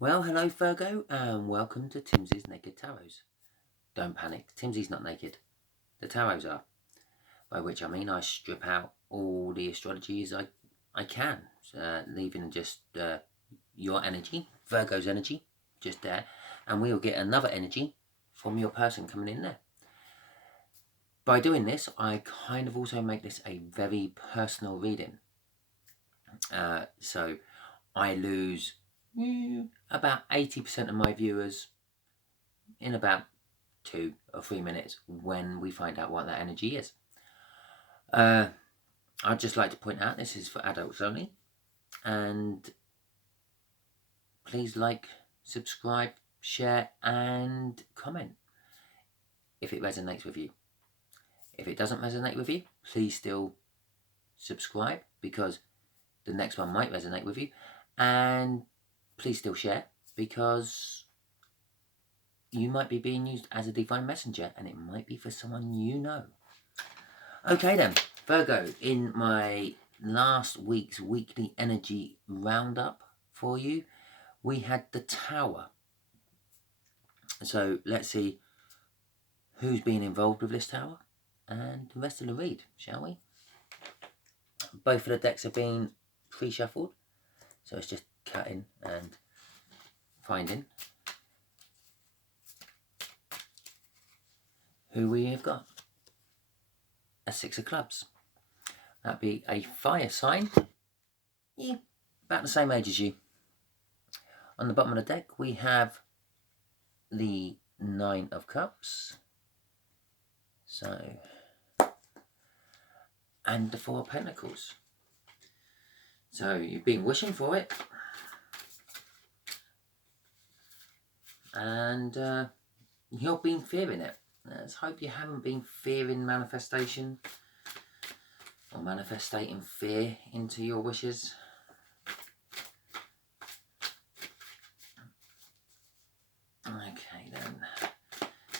Well, hello Virgo, and welcome to Timsy's Naked Tarots. Don't panic, Timsy's not naked. The tarots are. By which I mean I strip out all the astrologies I can, leaving just your energy, Virgo's energy, just there, and we'll get another energy from your person coming in there. By doing this, I kind of also make this a very personal reading. So I lose about 80% of my viewers in about 2 or 3 minutes when we find out what that energy is. I'd just like to point out this is for adults only, and please like, subscribe, share and comment if it resonates with you. If it doesn't resonate with you, please still subscribe because the next one might resonate with you, and please still share because you might be being used as a divine messenger and it might be for someone you know. Okay then, Virgo, in my last week's weekly energy roundup for you, we had the Tower. So let's see who's been involved with this Tower and the rest of the read, shall we? Both of the decks have been pre-shuffled, so it's just cutting and finding who we have got. A 6 of clubs. That'd be a fire sign, about the same age as you. On the bottom of the deck we have the 9 of cups, and the 4 of pentacles. So you've been wishing for it, and you've been fearing it. Let's hope you haven't been fearing manifestation or manifesting fear into your wishes. Okay then,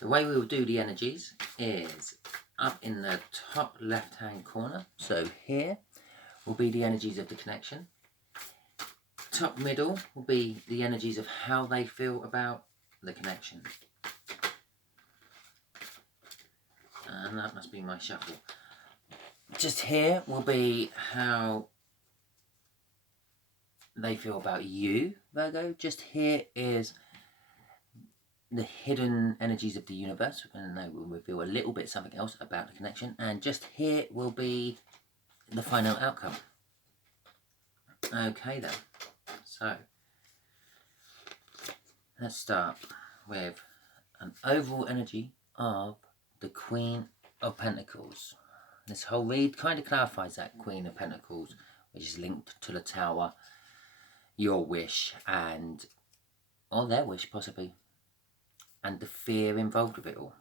the way we will do the energies is up in the top left hand corner. So here will be the energies of the connection. Top middle will be the energies of how they feel about the connection. And that must be my shuffle. Just here will be how they feel about you, Virgo. Just here is the hidden energies of the universe, and they will reveal a little bit something else about the connection. And just here will be the final outcome. Okay then, so let's start with an overall energy of the Queen of Pentacles. This whole read kind of clarifies that Queen of Pentacles, which is linked to the Tower, your wish, or their wish possibly, and the fear involved with it all.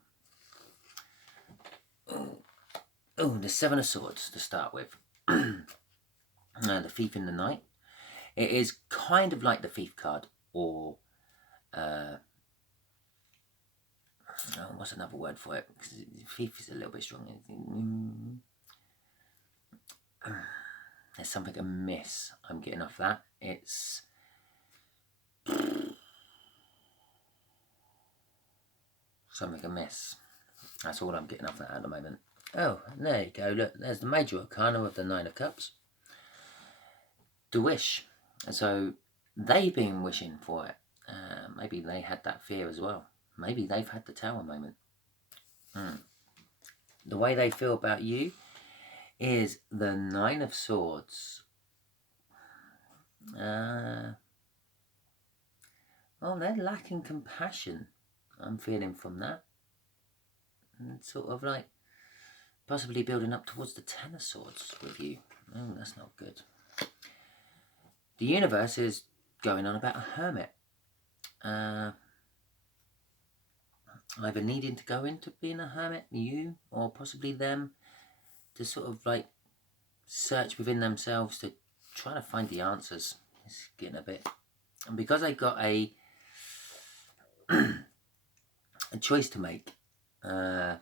Oh, the 7 of Swords to start with. The Thief in the Night. It is kind of like the Thief card, or what's another word for it? Because Thief is a little bit strong. There's something amiss I'm getting off that. It's something amiss. That's all I'm getting off that at the moment. Oh, there you go. Look, there's the Major Arcana of the 9 of Cups. The wish. So they've been wishing for it. Maybe they had that fear as well. Maybe they've had the Tower moment. The way they feel about you is the 9 of Swords. They're lacking compassion. I'm feeling from that. And sort of like possibly building up towards the 10 of Swords with you. Oh, that's not good. The universe is going on about a hermit. Either needing to go into being a hermit, you, or possibly them, to sort of like search within themselves to try to find the answers. It's getting a bit... And because I got a choice to make, it's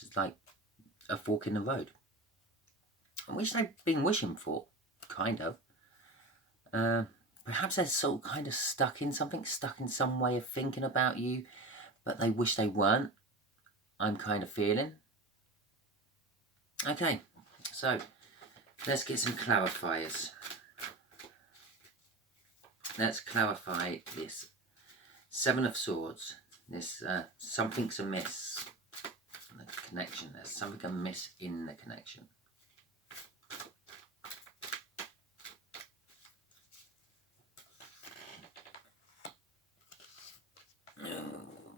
just like a fork in the road, which they've been wishing for, kind of. Perhaps they're sort of kind of stuck in something, stuck in some way of thinking about you, but they wish they weren't. I'm kind of feeling. Okay, so let's get some clarifiers. Let's clarify this. Seven of Swords. This something's amiss. The connection. There's something amiss in the connection.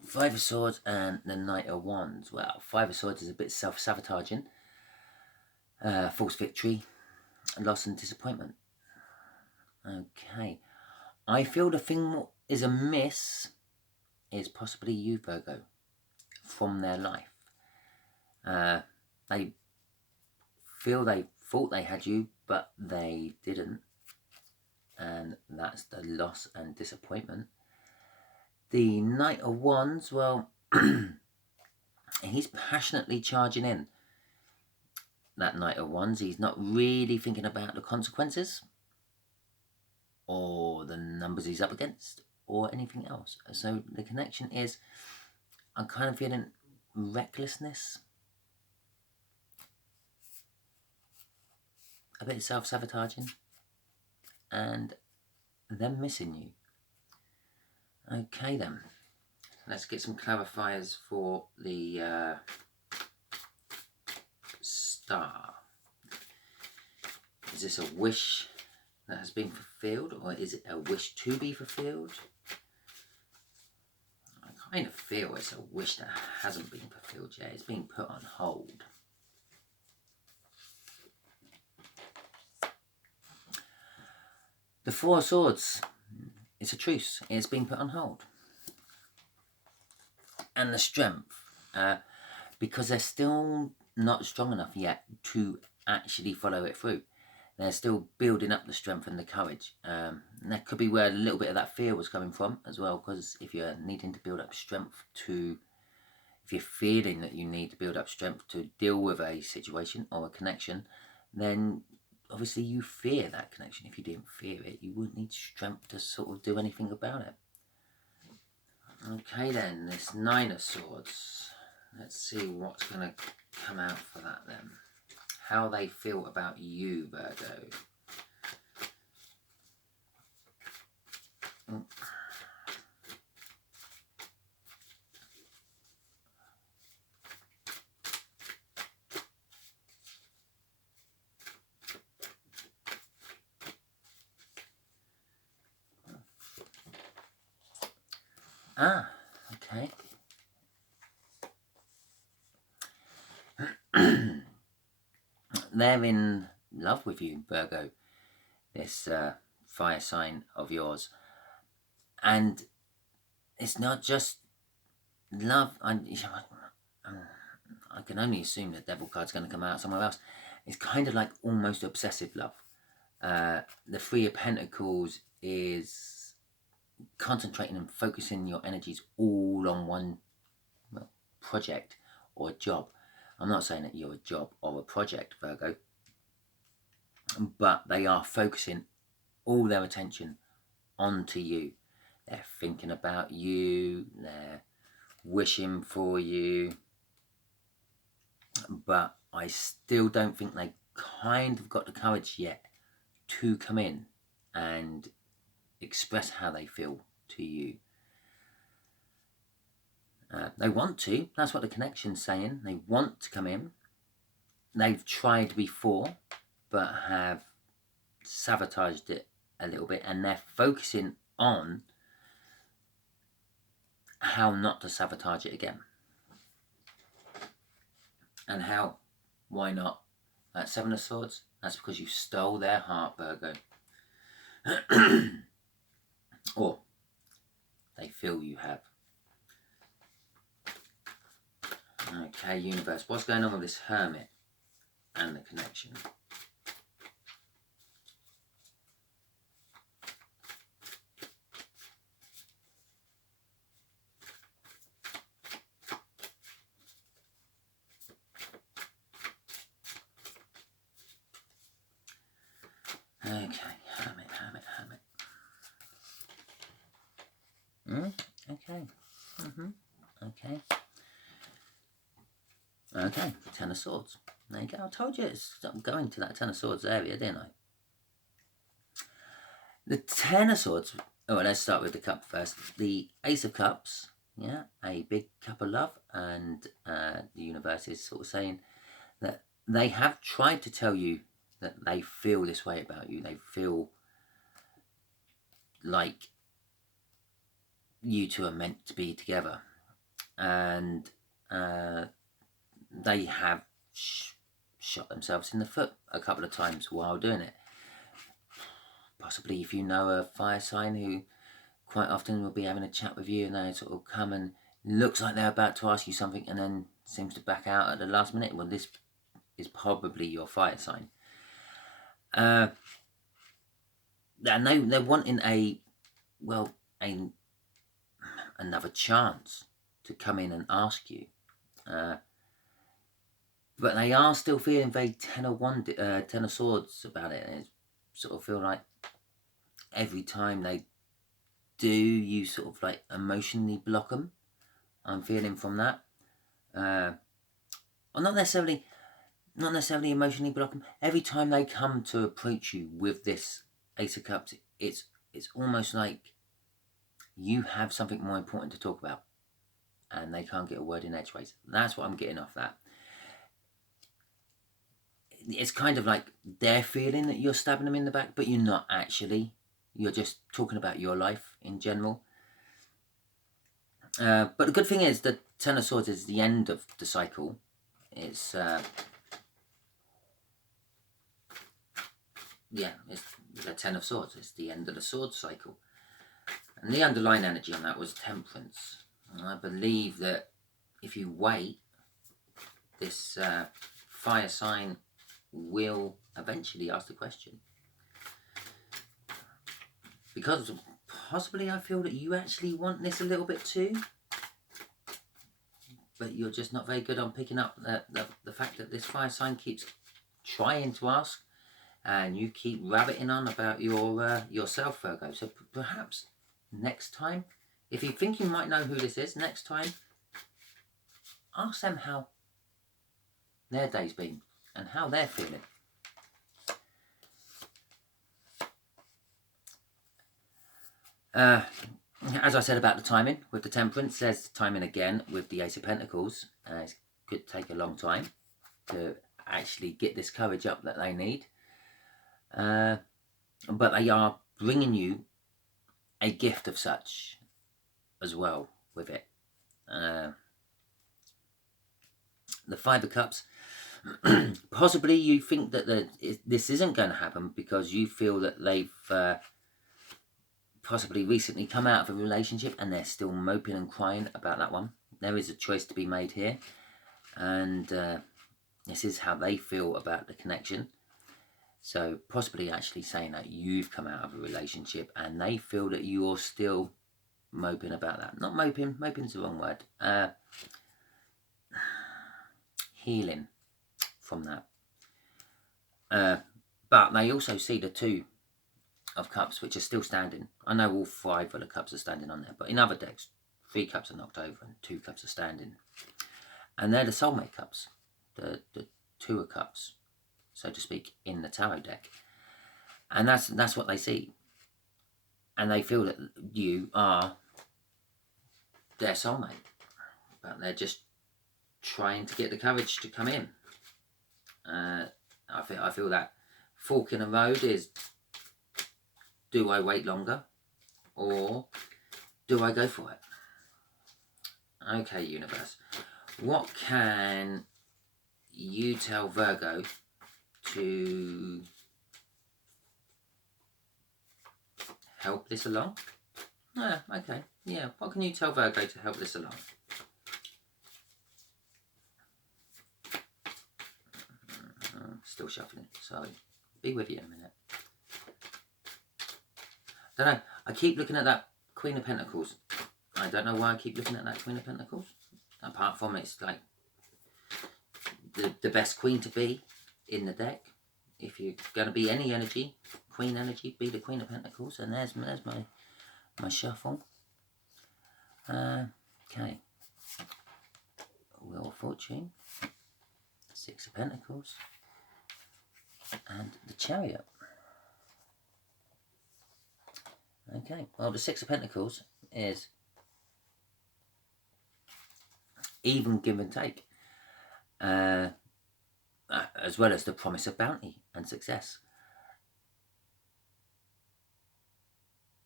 Five of Swords and the Knight of Wands. Well, Five of Swords is a bit self-sabotaging. False victory, loss and disappointment. Okay. I feel the thing is amiss is possibly you, Virgo, from their life. They feel they thought they had you, but they didn't. And that's the loss and disappointment. The Knight of Wands, well, he's passionately charging in. That Knight of Wands, he's not really thinking about the consequences or the numbers he's up against or anything else. So the connection is, I'm kind of feeling recklessness, a bit of self-sabotaging, and them missing you. Okay then, let's get some clarifiers for the Star. Is this a wish that has been fulfilled, or is it a wish to be fulfilled? I kind of feel it's a wish that hasn't been fulfilled yet. It's been put on hold. The Four of Swords. It's a truce. It's been put on hold. And the Strength. Because they're still not strong enough yet to actually follow it through. They're still building up the strength and the courage. And that could be where a little bit of that fear was coming from as well. Because if you're needing to build up strength to... If you're feeling that you need to build up strength to deal with a situation or a connection, then obviously you fear that connection. If you didn't fear it, you wouldn't need strength to sort of do anything about it. Okay then, this Nine of Swords. Let's see what's going to come out for that then. How they feel about you, Virgo. Ah, okay. They're in love with you, Virgo, this fire sign of yours. And it's not just love. I can only assume the Devil card's going to come out somewhere else. It's kind of like almost obsessive love. The Three of Pentacles is concentrating and focusing your energies all on one project or job. I'm not saying that you're a job or a project, Virgo, but they are focusing all their attention onto you. They're thinking about you, they're wishing for you, but I still don't think they kind of got the courage yet to come in and express how they feel to you. They want to. That's what the connection's saying. They want to come in. They've tried before, but have sabotaged it a little bit, and they're focusing on how not to sabotage it again. And how? Why not? That Seven of Swords, that's because you stole their heart, Virgo. Or they feel you have. Okay, universe, what's going on with this Hermit and the connection? Okay, Hermit. Okay. Okay. Okay. Ten of Swords. There you go. I told you I'm going to that Ten of Swords area, didn't I? The Ten of Swords. Oh, let's start with the cup first. The Ace of Cups. Yeah, a big cup of love, and the universe is sort of saying that they have tried to tell you that they feel this way about you. They feel like you two are meant to be together, and they have shot themselves in the foot a couple of times while doing it. Possibly if you know a fire sign who quite often will be having a chat with you, and they sort of come and looks like they're about to ask you something and then seems to back out at the last minute. Well, this is probably your fire sign. And they're wanting another chance to come in and ask you. But they are still feeling very Ten of Swords about it. And it sort of feel like every time they do, you sort of like emotionally block them. I'm feeling from that. Or not necessarily emotionally block them. Every time they come to approach you with this Ace of Cups, it's almost like you have something more important to talk about, and they can't get a word in edgeways. That's what I'm getting off that. It's kind of like they're feeling that you're stabbing them in the back, but you're not actually. You're just talking about your life in general. But the good thing is that Ten of Swords is the end of the cycle. It's it's the Ten of Swords. It's the end of the sword cycle. And the underlying energy on that was Temperance. And I believe that if you wait, this fire sign will eventually ask the question. Because possibly I feel that you actually want this a little bit too. But you're just not very good on picking up the fact that this fire sign keeps trying to ask. And you keep rabbiting on about yourself, Virgo. So perhaps next time, if you think you might know who this is, next time, ask them how their day's been and how they're feeling. As I said about the timing, with the Temperance, there's timing again with the Ace of Pentacles. It could take a long time to actually get this courage up that they need. But they are bringing you a gift of such as well with it. The Five of Cups, possibly you think that this isn't going to happen because you feel that they've possibly recently come out of a relationship and they're still moping and crying about that one. There is a choice to be made here, and this is how they feel about the connection. So possibly actually saying that you've come out of a relationship and they feel that you're still moping about that. Not moping, moping's the wrong word. Healing from that. But they also see the Two of Cups, which are still standing. I know all five of the cups are standing on there, but in other decks, 3 cups are knocked over and 2 cups are standing. And they're the soulmate cups, the Two of Cups, so to speak, in the tarot deck. And that's what they see. And they feel that you are their soulmate. But they're just trying to get the courage to come in. I feel that fork in the road is, do I wait longer or do I go for it? Okay, universe. What can you tell Virgo to help this along? Okay. Yeah, what can you tell Virgo to help this along? Still shuffling, so be with you in a minute. Don't know, I keep looking at that Queen of Pentacles. I don't know why I keep looking at that Queen of Pentacles. Apart from it's like the best queen to be in the deck. If you're going to be any energy, Queen energy, be the Queen of Pentacles. And there's my shuffle. Okay. Wheel of Fortune, 6 of Pentacles, and the Chariot. Okay, well, the 6 of Pentacles is even give and take, as well as the promise of bounty and success.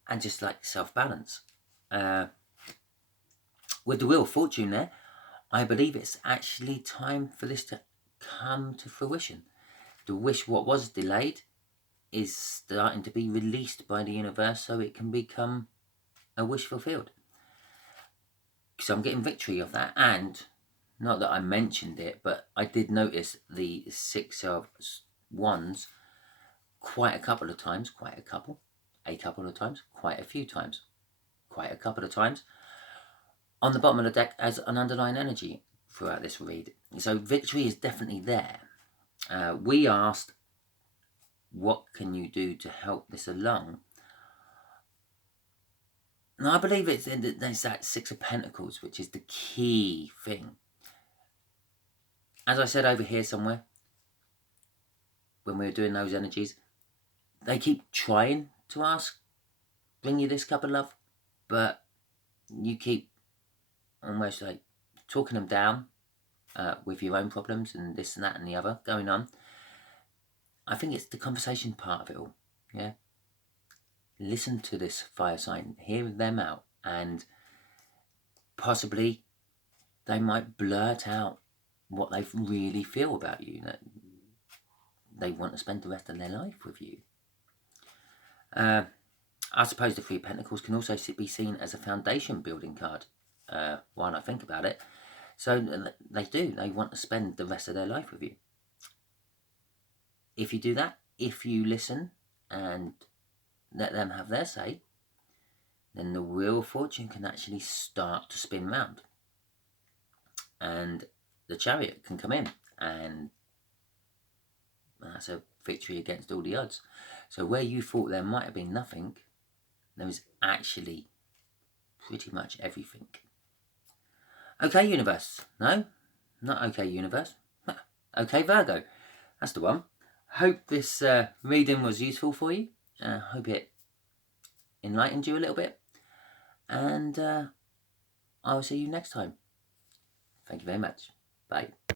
And just like self-balance. With the Wheel of Fortune there, I believe it's actually time for this to come to fruition. The wish, what was delayed, is starting to be released by the universe so it can become a wish fulfilled. So I'm getting victory of that, and not that I mentioned it, but I did notice the 6 of Wands quite a couple of times, quite a couple of times, quite a few times, quite a couple of times on the bottom of the deck as an underlying energy throughout this read. So victory is definitely there. We asked, what can you do to help this along? And I believe there's that 6 of Pentacles, which is the key thing. As I said over here somewhere, when we were doing those energies, they keep trying to ask, bring you this cup of love, but you keep almost like talking them down with your own problems and this and that and the other going on. I think it's the conversation part of it all. Yeah. Listen to this fire sign, hear them out, and possibly they might blurt out what they really feel about you, that they want to spend the rest of their life with you. I suppose the 3 of Pentacles can also be seen as a foundation building card, while I think about it. So they want to spend the rest of their life with you. If you do that, if you listen and let them have their say, then the Wheel of Fortune can actually start to spin round. And the Chariot can come in, and that's a victory against all the odds. So where you thought there might have been nothing, there is actually pretty much everything. Okay, universe. No, not okay, universe. Okay, Virgo. That's the one. Hope this reading was useful for you. Hope it enlightened you a little bit. And I will see you next time. Thank you very much. Bye.